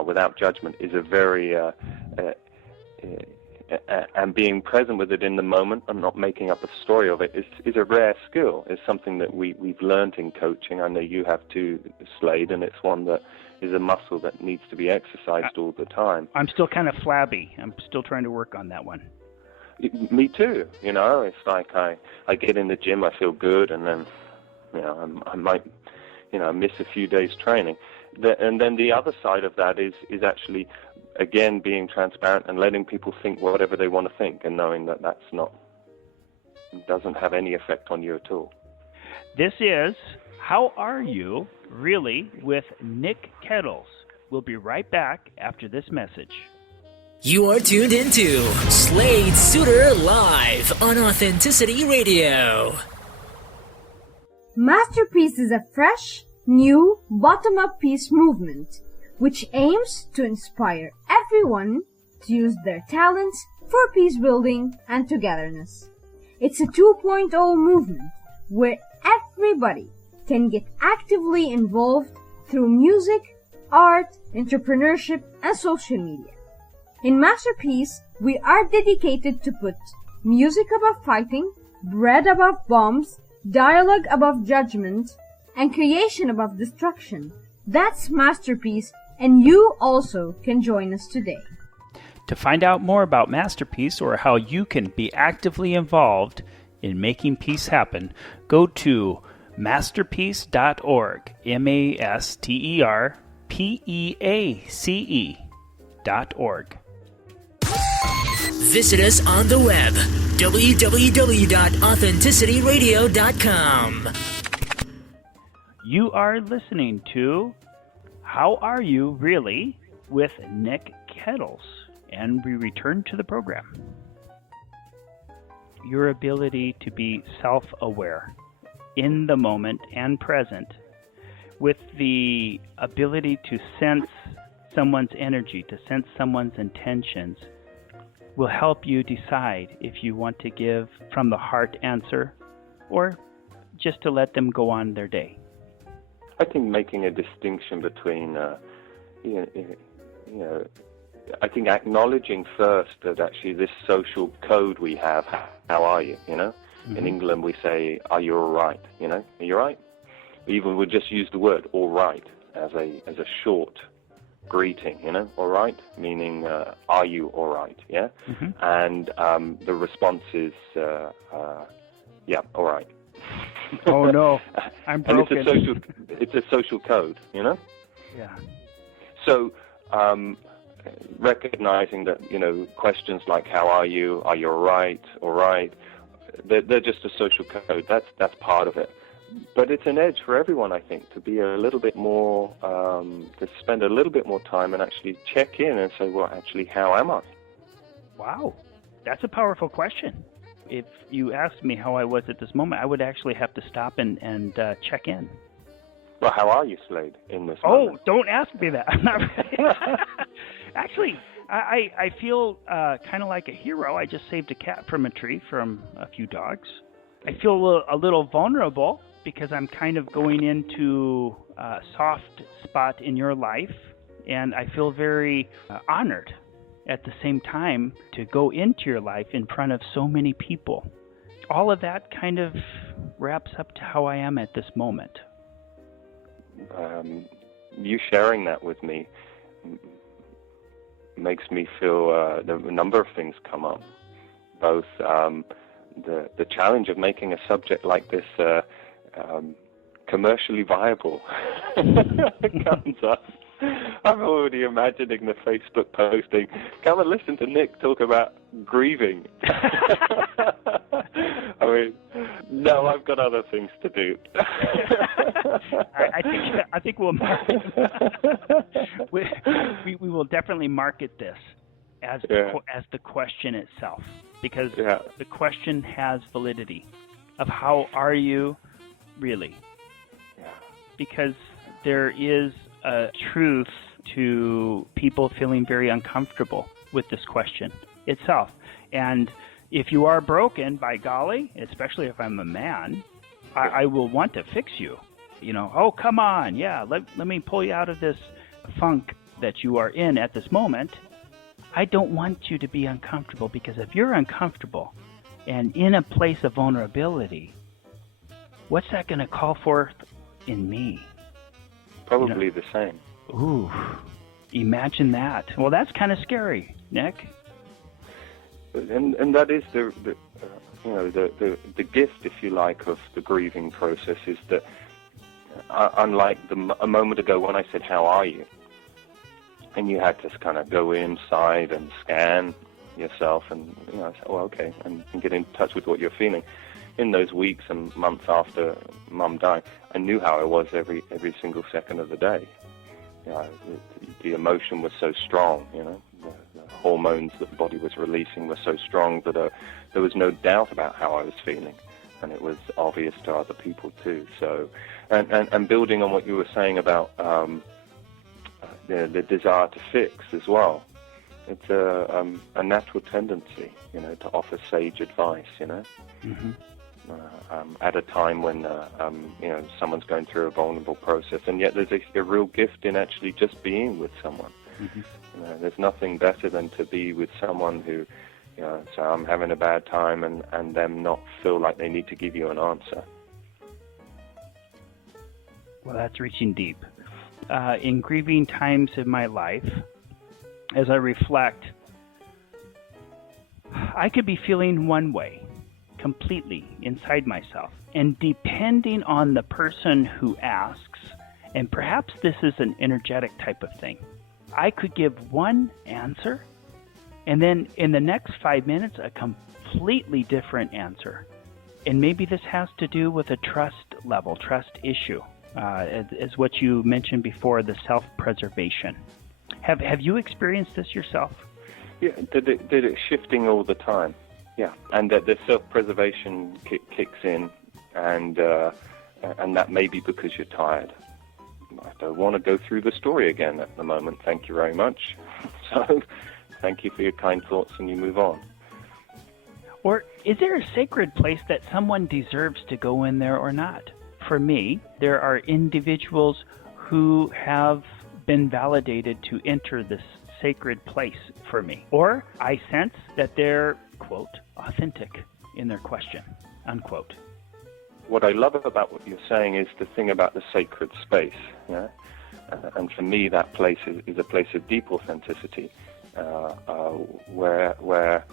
without judgment is a very and being present with it in the moment and not making up a story of it is a rare skill. It's something that we've learned in coaching. I know you have too, Slade, and it's one that is a muscle that needs to be exercised all the time. I'm still kind of flabby. I'm still trying to work on that one. Me too. It's like I get in the gym, I feel good, and then I might miss a few days training. And then the other side of that is actually, again, being transparent and letting people think whatever they want to think, and knowing that doesn't have any effect on you at all. This is How Are You Really with Nick Kettles. We'll be right back after this message. You are tuned into Slade Suter Live on Authenticity Radio. Masterpiece is a fresh, new, bottom-up peace movement which aims to inspire everyone to use their talents for peace building and togetherness. It's a 2.0 movement where everybody can get actively involved through music, art, entrepreneurship, and social media. In Masterpiece, we are dedicated to put music above fighting, bread above bombs, dialogue above judgment, and creation above destruction. That's Masterpiece, and you also can join us today. To find out more about Masterpiece or how you can be actively involved in making peace happen, go to masterpeace.org, masterpeace.org. Visit us on the web, www.authenticityradio.com. You are listening to How Are You Really with Nick Kettles, and we return to the program. Your ability to be self-aware, in the moment and present, with the ability to sense someone's energy, to sense someone's intentions, will help you decide if you want to give from the heart answer or just to let them go on their day. I think making a distinction between, I think acknowledging first that actually this social code we have, how are you, Mm-hmm. In England we say, are you all right, are you all right? Even we'll just use the word all right as a short greeting, all right, meaning are you all right, yeah? Mm-hmm. And the response is, yeah, all right. Oh no, I'm broken. And it's a social code, Yeah. So recognizing that, questions like how are you all right, they're just a social code. That's part of it. But it's an edge for everyone, I think, to be a little bit more, to spend a little bit more time and actually check in and say, well, actually, how am I? Wow, that's a powerful question. If you asked me how I was at this moment, I would actually have to stop and check in. Well, how are you, Slade, in this moment? Oh, don't ask me that. I'm not ready. Actually, I feel kind of like a hero. I just saved a cat from a tree from a few dogs. I feel a little vulnerable because I'm kind of going into a soft spot in your life, and I feel very honored at the same time to go into your life in front of so many people. All of that kind of wraps up to how I am at this moment. You sharing that with me makes me feel a number of things come up. Both the challenge of making a subject like this commercially viable comes up. I'm already imagining the Facebook posting, come and listen to Nick talk about grieving. I mean, no, I've got other things to do. I think we'll market we will definitely market this as the question itself, because the question has validity of how are you really? Yeah. Because there is a truth to people feeling very uncomfortable with this question itself. And if you are broken, by golly, especially if I'm a man, I will want to fix you. Oh, come on, yeah, let me pull you out of this funk. that you are in at this moment, I don't want you to be uncomfortable, because if you're uncomfortable and in a place of vulnerability, what's that going to call forth in me? Probably the same. Ooh, imagine that. Well, that's kind of scary, Nick. And that is the gift, if you like, of the grieving process, is that unlike a moment ago when I said, "How are you?" and you had to kind of go inside and scan yourself, and I said, "Well, okay," and get in touch with what you're feeling. In those weeks and months after Mum died, I knew how I was every single second of the day. The emotion was so strong, the hormones that the body was releasing were so strong that there was no doubt about how I was feeling, and it was obvious to other people too. So, and building on what you were saying about the desire to fix as well, it's a natural tendency, to offer sage advice, Mm-hmm. At a time when someone's going through a vulnerable process, and yet there's a real gift in actually just being with someone. Mm-hmm. There's nothing better than to be with someone who, so I'm having a bad time, and them not feel like they need to give you an answer. Well, that's reaching deep. In grieving times in my life, as I reflect, I could be feeling one way completely inside myself, and depending on the person who asks, and perhaps this is an energetic type of thing, I could give one answer, and then in the next 5 minutes a completely different answer. And maybe this has to do with a trust issue, as what you mentioned before, the self-preservation. Have you experienced this yourself? Yeah, did it shifting all the time? Yeah, and that the self-preservation kicks in, and that may be because you're tired. I don't want to go through the story again at the moment. Thank you very much. So, thank you for your kind thoughts, and you move on. Or is there a sacred place that someone deserves to go in there or not? For me, there are individuals who have been validated to enter this sacred place for me. Or I sense that they're, quote, authentic in their question, unquote. What I love about what you're saying is the thing about the sacred space. Yeah? And for me, that place is a place of deep authenticity, where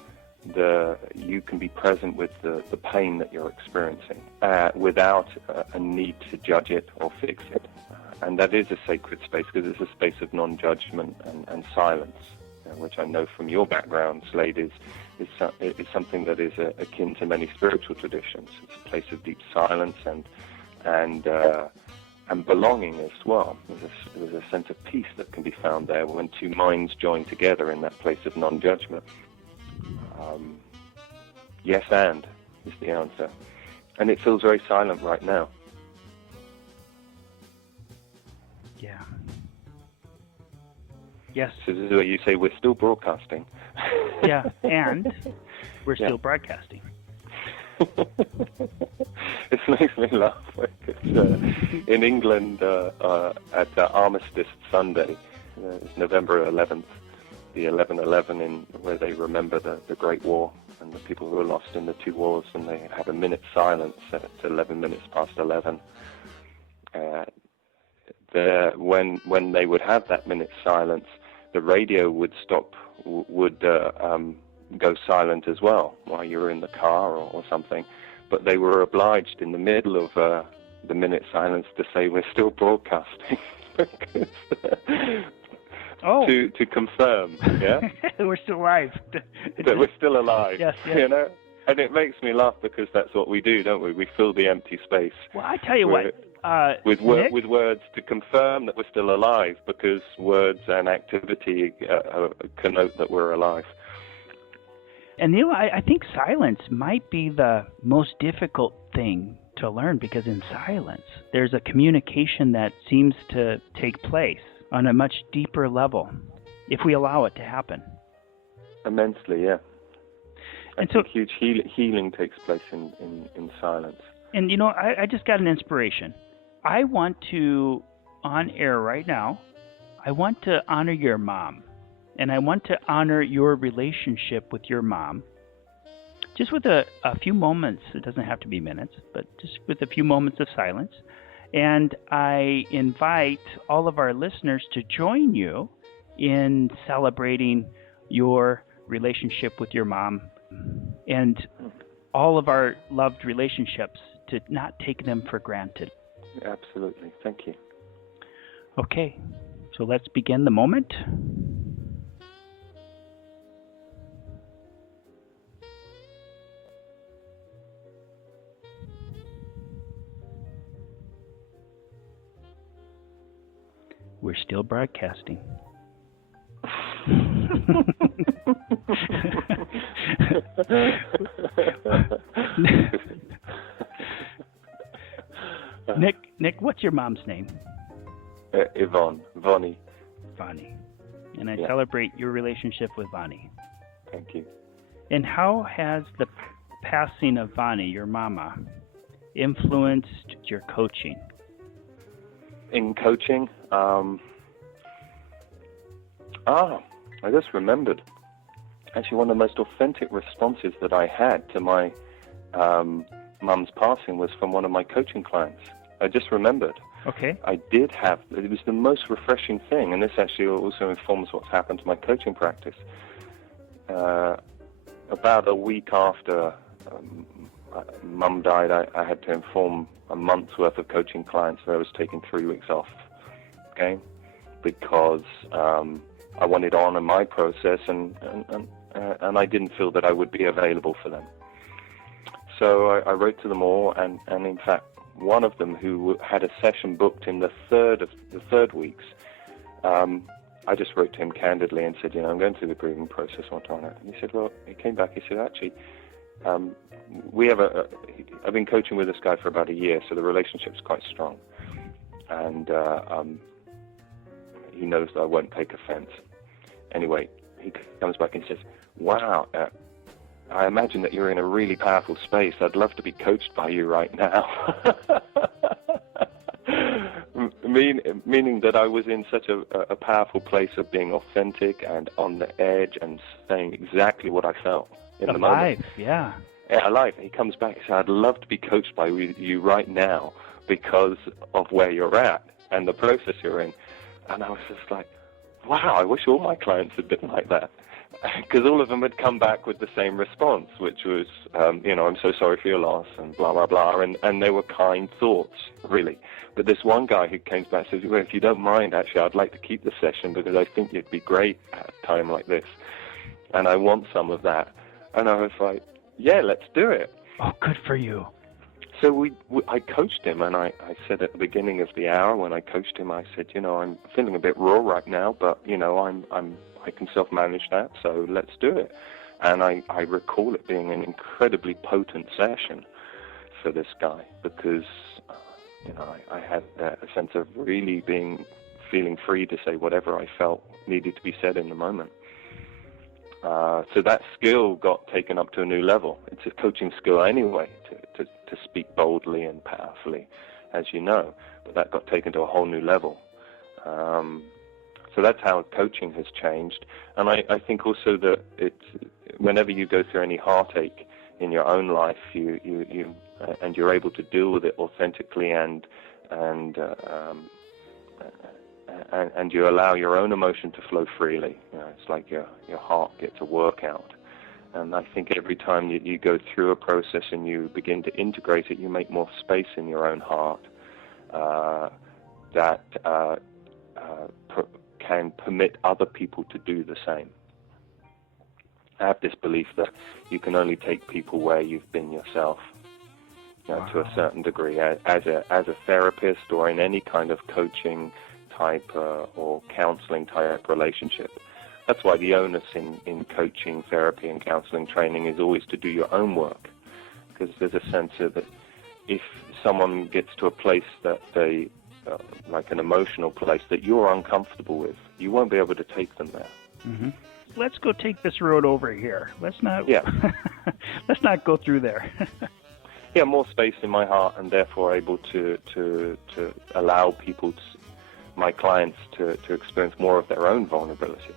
you can be present with the pain that you're experiencing without a need to judge it or fix it. And that is a sacred space because it's a space of non-judgment and silence, which I know from your background, Slade, is something that is akin to many spiritual traditions. It's a place of deep silence and belonging as well. There's a sense of peace that can be found there when two minds join together in that place of non-judgment. Yes, and is the answer. And it feels very silent right now. Yeah. Yes. So this is where you say we're still broadcasting. Yeah, and we're still broadcasting. It makes me laugh. In England, at Armistice Sunday, it's November 11th, the 11/11, where they remember the Great War and the people who were lost in the two wars, and they had a minute's silence at 11 minutes past 11. When they would have that minute's silence, the radio would stop, go silent as well while you were in the car or something. But they were obliged in the middle of the minute silence to say we're still broadcasting to confirm, yeah, we're still alive. That we're still alive. Yes. And it makes me laugh because that's what we do, don't we? We fill the empty space. Well, I tell you what. With Nick? words to confirm that we're still alive, because words and activity connote that we're alive. And I think silence might be the most difficult thing to learn, because in silence there's a communication that seems to take place on a much deeper level if we allow it to happen. Immensely, yeah. And so huge healing takes place in silence. And I just got an inspiration. I want to, on air right now, I want to honor your mom, and I want to honor your relationship with your mom. Just with a few moments, it doesn't have to be minutes, but just with a few moments of silence. And I invite all of our listeners to join you in celebrating your relationship with your mom and all of our loved relationships, to not take them for granted. Absolutely. Thank you. Okay, so let's begin the moment. We're still broadcasting. Nick, what's your mom's name? Yvonne. Vonnie. And I celebrate your relationship with Vonnie. Thank you. And how has the passing of Vonnie, your mama, influenced your coaching? In coaching, I just remembered. Actually, one of the most authentic responses that I had to my mum's passing was from one of my coaching clients. I just remembered. Okay. It was the most refreshing thing, and this actually also informs what's happened to my coaching practice. About a week after Mum died, I had to inform a month's worth of coaching clients that I was taking 3 weeks off, okay? Because I wanted to honor my process, and I didn't feel that I would be available for them. So I wrote to them all, and in fact, one of them who had a session booked in the third weeks, I just wrote to him candidly and said, I'm going through the grieving process, what on it? And he said, well, he came back, he said, actually, I've been coaching with this guy for about a year, so the relationship's quite strong. And he knows that I won't take offense. Anyway, he comes back and says, wow, I imagine that you're in a really powerful space. I'd love to be coached by you right now. Meaning that I was in such a powerful place of being authentic and on the edge and saying exactly what I felt in the moment. Yeah, alive. He comes back and says, I'd love to be coached by you right now because of where you're at and the process you're in. And I was just like, wow, I wish all my clients had been like that. Because all of them had come back with the same response, which was, I'm so sorry for your loss and blah, blah, blah. And they were kind thoughts, really. But this one guy who came back says, well, if you don't mind, actually, I'd like to keep the session because I think you'd be great at a time like this. And I want some of that. And I was like, yeah, let's do it. Oh, good for you. So I coached him, and I said at the beginning of the hour when I coached him, I said, I'm feeling a bit raw right now, but, I can self-manage that, so let's do it. And I recall it being an incredibly potent session for this guy because, I had a sense of really feeling free to say whatever I felt needed to be said in the moment. So that skill got taken up to a new level. It's a coaching skill anyway, to speak boldly and powerfully, as you know, but that got taken to a whole new level. So that's how coaching has changed. And I think also that whenever you go through any heartache in your own life, and you're able to deal with it authentically and you allow your own emotion to flow freely. It's like your heart gets a workout. And I think every time you go through a process and you begin to integrate it, you make more space in your own heart that can permit other people to do the same. I have this belief that you can only take people where you've been yourself, to a certain degree, as a therapist or in any kind of coaching type or counseling type relationship. That's why the onus in coaching, therapy, and counseling training is always to do your own work, because there's a sense of that if someone gets to a place that they, like an emotional place that you're uncomfortable with, you won't be able to take them there. Mm-hmm. Let's go take this road over here. Let's not. Yeah. Let's not go through there. More space in my heart, and therefore able to allow people my clients to experience more of their own vulnerability.